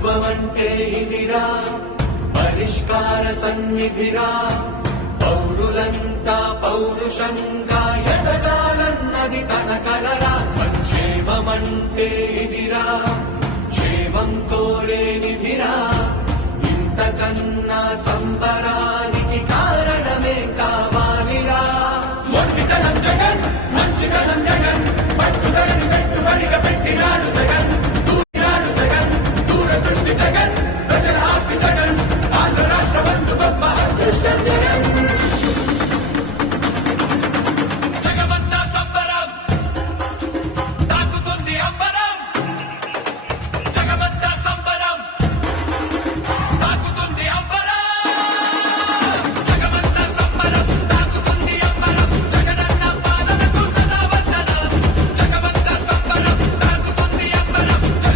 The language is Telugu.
ప్రభుత్వమంటే ఇదిరా పరిష్కార సన్నిధిరా పౌరులంతా పౌరుషంగా ఎదగాలన్నది తన కలరా సంక్షేమమంటే ఇదిరా